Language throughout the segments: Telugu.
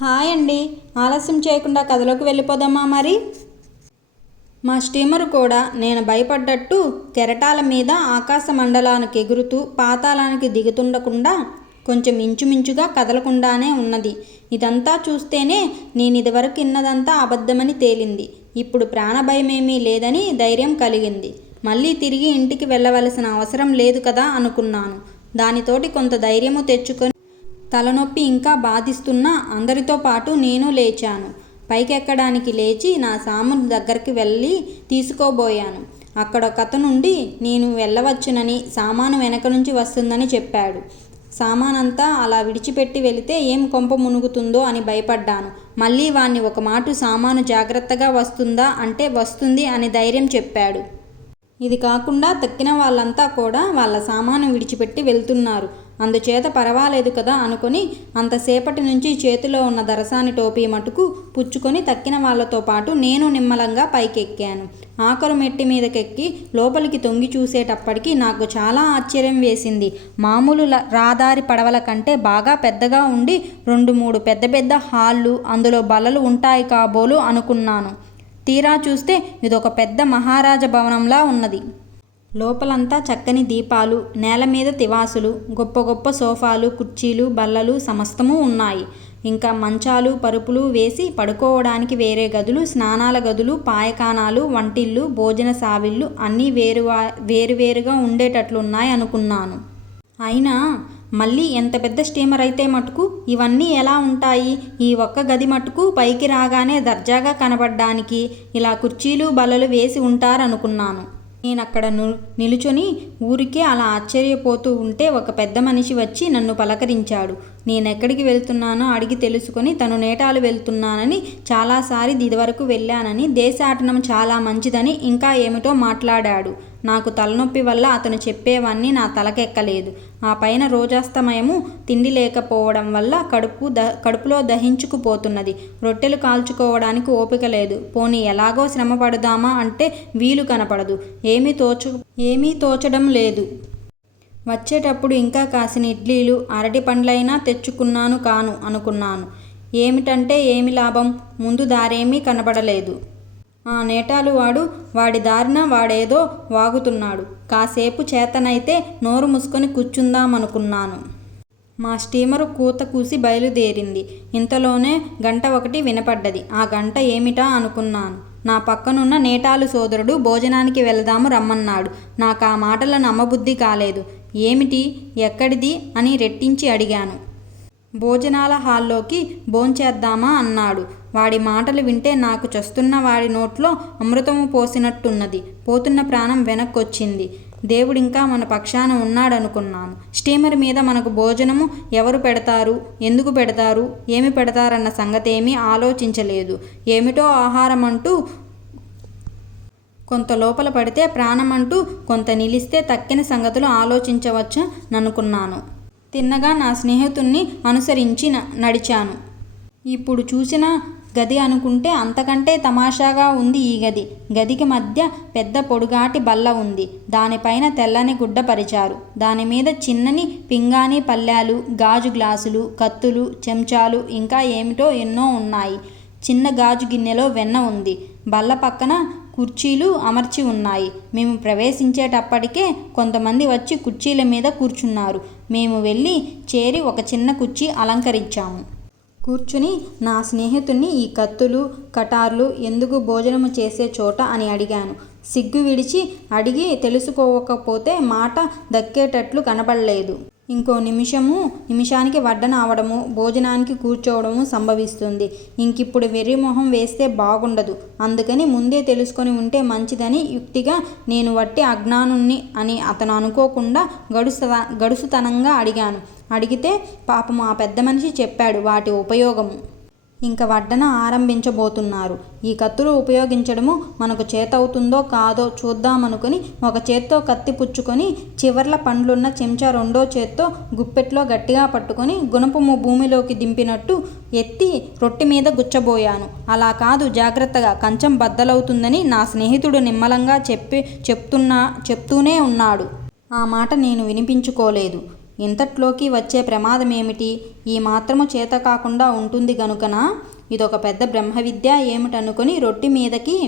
హాయ్ అండి. ఆలస్యం చేయకుండా కథలోకి వెళ్ళిపోదామా మరి. మా స్టీమరు కూడా నేను భయపడ్డట్టు కెరటాల మీద ఆకాశ మండలానికి ఎగురుతూ పాతాళానికి దిగుతుండకుండా కొంచెం ఇంచుమించుగా కదలకుండానే ఉన్నది. ఇదంతా చూస్తేనే నేను ఇదివరకు ఇన్నదంతా అబద్ధమని తేలింది. ఇప్పుడు ప్రాణభయమేమీ లేదని ధైర్యం కలిగింది. మళ్ళీ తిరిగి ఇంటికి వెళ్ళవలసిన అవసరం లేదు కదా అనుకున్నాను. దానితోటి కొంత ధైర్యము తెచ్చుకొని తలనొప్పి ఇంకా బాధిస్తున్నా అందరితో పాటు నేను లేచాను. పైకెక్కడానికి లేచి నా సామాను దగ్గరికి వెళ్ళి తీసుకోబోయాను. అక్కడొకతనుండి నేను వెళ్ళవచ్చునని, సామాను వెనక నుంచి వస్తుందని చెప్పాడు. సామానంతా అలా విడిచిపెట్టి వెళితే ఏం కొంప మునుగుతుందో అని భయపడ్డాను. మళ్ళీ వాణ్ణి ఒక మాటు సామాను జాగ్రత్తగా వస్తుందా అంటే వస్తుంది అని ధైర్యం చెప్పాడు. ఇది కాకుండా తక్కిన వాళ్ళంతా కూడా వాళ్ళ సామాను విడిచిపెట్టి వెళ్తున్నారు. అందుచేత పర్వాలేదు కదా అనుకొని అంతసేపటి నుంచి చేతిలో ఉన్న దరసాని టోపీ మటుకు పుచ్చుకొని తక్కిన వాళ్లతో పాటు నేను నిమ్మలంగా పైకెక్కాను. ఆఖరు మెట్టి మీదకెక్కి లోపలికి తొంగి చూసేటప్పటికి నాకు చాలా ఆశ్చర్యం వేసింది. మామూలు రాదారి పడవల కంటే బాగా పెద్దగా ఉండి 2-3 పెద్ద పెద్ద హాళ్ళు, అందులో బల్లలు ఉంటాయి కాబోలు అనుకున్నాను. తీరా చూస్తే ఇదొక పెద్ద మహారాజ భవనంలా ఉన్నది. లోపలంతా చక్కని దీపాలు, నేల మీద తివాసులు, గొప్ప గొప్ప సోఫాలు, కుర్చీలు, బల్లలు సమస్తము ఉన్నాయి. ఇంకా మంచాలు, పరుపులు వేసి పడుకోవడానికి వేరే గదులు, స్నానాల గదులు, పాయఖానాలు, వంటిళ్ళు, భోజన సావిళ్ళు అన్నీ వేరువేరుగా ఉండేటట్లున్నాయి అనుకున్నాను. అయినా మళ్ళీ ఎంత పెద్ద స్టీమర్ అయితే మటుకు ఇవన్నీ ఎలా ఉంటాయి? ఈ ఒక్క గది మటుకు పైకి రాగానే దర్జాగా కనబడ్డానికి ఇలా కుర్చీలు బల్లలు వేసి ఉంటారనుకున్నాను. నేనక్కడ నిలుచొని ఊరికే అలా ఆశ్చర్యపోతూ ఉంటే ఒక పెద్ద మనిషి వచ్చి నన్ను పలకరించాడు. నేనెక్కడికి వెళ్తున్నానో అడిగి తెలుసుకొని తను నేటాలు వెళ్తున్నానని, చాలాసారి ఇదివరకు వెళ్ళానని, దేశాటనం చాలా మంచిదని ఇంకా ఏమిటో మాట్లాడాడు. నాకు తలనొప్పి వల్ల అతను చెప్పేవన్నీ నా తలకెక్కలేదు. ఆ పైన రోజాస్తమయము తిండి లేకపోవడం వల్ల కడుపులో దహించుకుపోతున్నది. రొట్టెలు కాల్చుకోవడానికి ఓపిక లేదు. పోనీ ఎలాగో శ్రమ పడదామా అంటే వీలు కనపడదు. ఏమీ తోచడం లేదు. వచ్చేటప్పుడు ఇంకా కాసిన ఇడ్లీలు, అరటి పండ్లైనా తెచ్చుకున్నాను కాను అనుకున్నాను. ఏమిటంటే ఏమి లాభం? ముందు దారేమీ కనబడలేదు. ఆ నేటాలు వాడి దారిన వాడేదో వాగుతున్నాడు. కాసేపు చేతనైతే నోరు మూసుకొని కూర్చుందామనుకున్నాను. మా స్టీమరు కూత కూసి బయలుదేరింది. ఇంతలోనే గంట ఒకటి వినపడ్డది. ఆ గంట ఏమిటా అనుకున్నాను. నా పక్కనున్న నేటాలు సోదరుడు భోజనానికి వెళదాము రమ్మన్నాడు. నాకు ఆ మాటలను నమ్మబుద్ధి కాలేదు. ఏమిటి, ఎక్కడిది అని రెట్టించి అడిగాను. భోజనాల హాల్లోకి భోంచేద్దామా అన్నాడు. వాడి మాటలు వింటే నాకు చస్తున్న వాడి నోట్లో అమృతము పోసినట్టున్నది. పోతున్న ప్రాణం వెనక్కొచ్చింది. దేవుడింకా మన పక్షాన ఉన్నాడనుకున్నాను. స్టీమర్ మీద మనకు భోజనము ఎవరు పెడతారు, ఎందుకు పెడతారు, ఏమి పెడతారన్న సంగతేమీ ఆలోచించలేదు. ఏమిటో ఆహారం అంటూ కొంత లోపల పడితే, ప్రాణమంటూ కొంత నిలిస్తే తక్కిన సంగతులు ఆలోచించవచ్చు ననుకున్నాను. తిన్నగా నా స్నేహితుణ్ణి అనుసరించి నడిచాను. ఇప్పుడు చూసిన గది అనుకుంటే అంతకంటే తమాషాగా ఉంది ఈ గది. గదికి మధ్య పెద్ద పొడుగాటి బల్ల ఉంది. దానిపైన తెల్లని గుడ్డ పరిచారు. దానిమీద చిన్నని పింగాణీ పళ్ళాలు, గాజు గ్లాసులు, కత్తులు, చెంచాలు ఇంకా ఏమిటో ఎన్నో ఉన్నాయి. చిన్న గాజు గిన్నెలో వెన్న ఉంది. బల్ల పక్కన కుర్చీలు అమర్చి ఉన్నాయి. మేము ప్రవేశించేటప్పటికే కొంతమంది వచ్చి కుర్చీల మీద కూర్చున్నారు. మేము వెళ్ళి చేరి ఒక చిన్న కుర్చీ అలంకరించాము. కూర్చుని నా స్నేహితుణ్ణి ఈ కత్తులు, కటార్లు ఎందుకు భోజనము చేసే చోట అని అడిగాను. సిగ్గు విడిచి అడిగి తెలుసుకోకపోతే మాట దక్కేటట్లు కనబడలేదు. ఇంకో నిమిషానికి వడ్డన అవడము, భోజనానికి కూర్చోవడము సంభవిస్తుంది. ఇంకిప్పుడు వెర్రిమొహం వేస్తే బాగుండదు. అందుకని ముందే తెలుసుకొని ఉంటే మంచిదని యుక్తిగా నేను వట్టి అజ్ఞానుణ్ణి అని అతను అనుకోకుండా గడుసుతనంగా అడిగాను. అడిగితే పాపం ఆ పెద్ద మనిషి చెప్పాడు వాటి ఉపయోగము. ఇంక వడ్డన ఆరంభించబోతున్నారు. ఈ కత్తులు ఉపయోగించడము మనకు చేతవుతుందో కాదో చూద్దామనుకుని ఒక చేత్తో కత్తి పుచ్చుకొని చివర్ల పండ్లున్న చెంచా రెండో చేత్తో గుప్పెట్లో గట్టిగా పట్టుకొని గుణపు భూమిలోకి దింపినట్టు ఎత్తి రొట్టె మీద గుచ్చబోయాను. అలా కాదు, జాగ్రత్తగా, కంచం బద్దలవుతుందని నా స్నేహితుడు నిమ్మలంగా చెప్తూనే ఉన్నాడు. ఆ మాట నేను వినిపించుకోలేదు. ఇంతట్లోకి వచ్చే ప్రమాదమేమిటి? ఈ మాత్రము చేత కాకుండా ఉంటుంది గనుకనా? ఇదొక పెద్ద బ్రహ్మవిద్య ఏమిటనుకొని రొట్టె మీదకి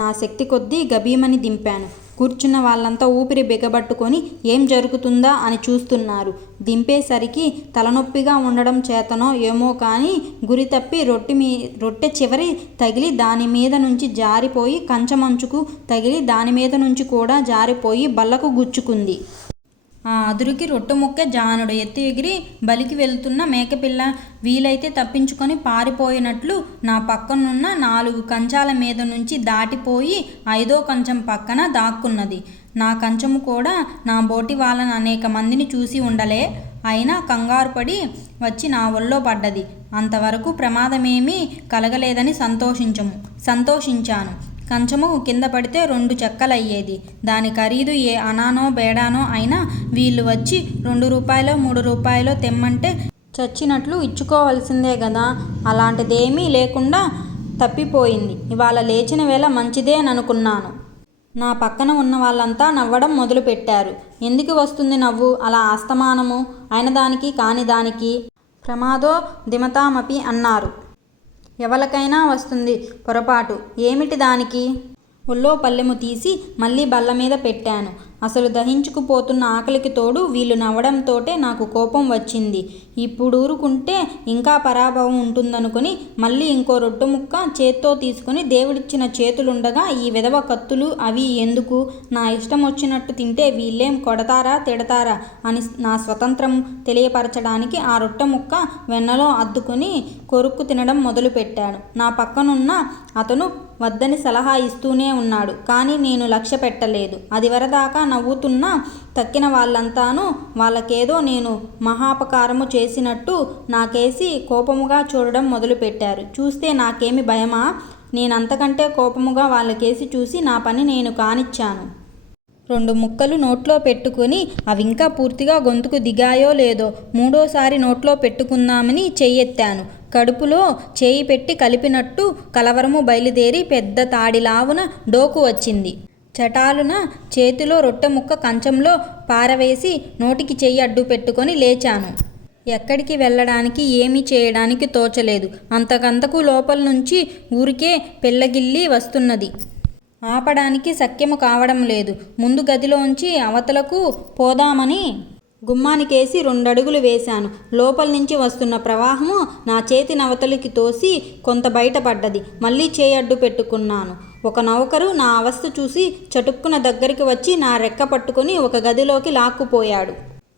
నా శక్తి కొద్దీ గభీమని దింపాను. కూర్చున్న వాళ్ళంతా ఊపిరి బిగబట్టుకొని ఏం జరుగుతుందా అని చూస్తున్నారు. దింపేసరికి తలనొప్పిగా ఉండడం చేతనో ఏమో కానీ గురి తప్పి రొట్టె చివరి తగిలి దాని మీద నుంచి జారిపోయి కంచమంచుకు తగిలి దాని మీద నుంచి కూడా జారిపోయి బల్లకు గుచ్చుకుంది. ఆ అదురుకి రొట్టె ముక్క జానుడు ఎత్తు ఎగిరి బలికి వెళ్తున్న మేకపిల్ల వీలైతే తప్పించుకొని పారిపోయినట్లు నా పక్కనున్న 4 కంచాల మీద నుంచి దాటిపోయి 5వ కంచం పక్కన దాక్కున్నది. నా కంచము కూడా నా బోటి వాళ్ళని అనేక మందిని చూసి ఉండలే. అయినా కంగారుపడి వచ్చి నా ఒళ్ళో పడ్డది. అంతవరకు ప్రమాదమేమీ కలగలేదని సంతోషించాను. కంచము కింద పడితే 2 చెక్కలయ్యేది. దాని ఖరీదు ఏ అనానో బేడానో అయినా వీళ్ళు వచ్చి 2 రూపాయలో 3 రూపాయలో తెమ్మంటే చచ్చినట్లు ఇచ్చుకోవలసిందే గదా. అలాంటిదేమీ లేకుండా తప్పిపోయింది. ఇవాళ లేచిన వేళ మంచిదేననుకున్నాను. నా పక్కన ఉన్న వాళ్ళంతా నవ్వడం మొదలుపెట్టారు. ఎందుకు వస్తుంది నవ్వు అలా ఆస్తమానము? అయినదానికి కానిదానికి ప్రమాదో దిమతామపి అన్నారు. ఎవరికైనా వస్తుంది పొరపాటు. ఏమిటి దానికి? ఒళ్ళో పల్లెము తీసి మళ్ళీ బల్ల మీద పెట్టాను. అసలు దహించుకుపోతున్న ఆకలికి తోడు వీళ్ళు నవ్వడంతోటే నాకు కోపం వచ్చింది. ఇప్పుడూరుకుంటే ఇంకా పరాభవం ఉంటుందనుకుని మళ్ళీ ఇంకో రొట్టె ముక్క చేత్తో తీసుకుని దేవుడిచ్చిన చేతులుండగా ఈ విధవ కత్తులు అవి ఎందుకు? నా ఇష్టం వచ్చినట్టు తింటే వీళ్ళేం కొడతారా తిడతారా అని నా స్వతంత్రం తెలియపరచడానికి ఆ రొట్టె ముక్క వెన్నలో అద్దుకుని కొరుక్కు తినడం మొదలుపెట్టాను. నా పక్కనున్న అతను వద్దని సలహా ఇస్తూనే ఉన్నాడు. కానీ నేను లక్ష్య పెట్టలేదు. అది వరదాకా నవ్వుతున్నా తక్కిన వాళ్ళంతాను వాళ్ళకేదో నేను మహాపకారము చేసినట్టు నాకేసి కోపముగా చూడడం మొదలుపెట్టారు. చూస్తే నాకేమి భయమా? నేనంతకంటే కోపముగా వాళ్ళకేసి చూసి నా పని నేను కానిచ్చాను. 2 ముక్కలు నోట్లో పెట్టుకుని అవింకా పూర్తిగా గొంతుకు దిగాయో లేదో 3వసారి నోట్లో పెట్టుకుందామని చెయ్యెత్తాను. కడుపులో చేయి పెట్టి కలిపినట్టు కలవరము బయలుదేరి పెద్ద తాడిలావున డోకు వచ్చింది. చటాలున చేతిలో రొట్టె ముక్క కంచంలో పారవేసి నోటికి చెయ్యి అడ్డు పెట్టుకొని లేచాను. ఎక్కడికి వెళ్ళడానికి ఏమీ చేయడానికి తోచలేదు. అంతకంతకు లోపల నుంచి ఊరికే పెళ్ళగిల్లి వస్తున్నది. ఆపడానికి శక్యము కావడం లేదు. ముందు గదిలోంచి అవతలకు పోదామని గుమ్మానికేసి 2 అడుగులు వేశాను. లోపల నుంచి వస్తున్న ప్రవాహము నా చేతి నవతలికి తోసి కొంత బయటపడ్డది. మళ్ళీ చేయి అడ్డు పెట్టుకున్నాను. ఒక నౌకరు నా అవస్థ చూసి చటుక్కున దగ్గరికి వచ్చి నా రెక్క పట్టుకుని ఒక గదిలోకి లాక్కుపోయాడు.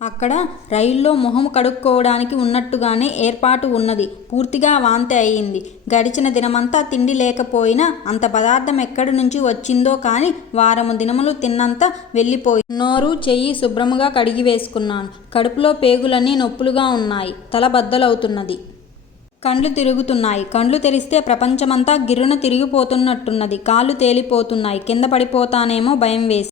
అక్కడ రైల్లో మొహం కడుక్కోవడానికి ఉన్నట్టుగానే ఏర్పాటు ఉన్నది. పూర్తిగా వాంతి అయింది. గడిచిన దినమంతా తిండి లేకపోయినా అంత పదార్థం ఎక్కడి నుంచి వచ్చిందో కానీ వారము దినములు తిన్నంత వెళ్ళిపోయి నోరు చెయ్యి శుభ్రముగా కడిగి వేసుకున్నాను. కడుపులో పేగులన్నీ నొప్పులుగా ఉన్నాయి. తల బద్దలవుతున్నది. కండ్లు తిరుగుతున్నాయి. కండ్లు తెరిస్తే ప్రపంచమంతా గిర్రున తిరిగిపోతున్నట్టున్నది. కాళ్ళు తేలిపోతున్నాయి. కింద పడిపోతానేమో భయం వేసి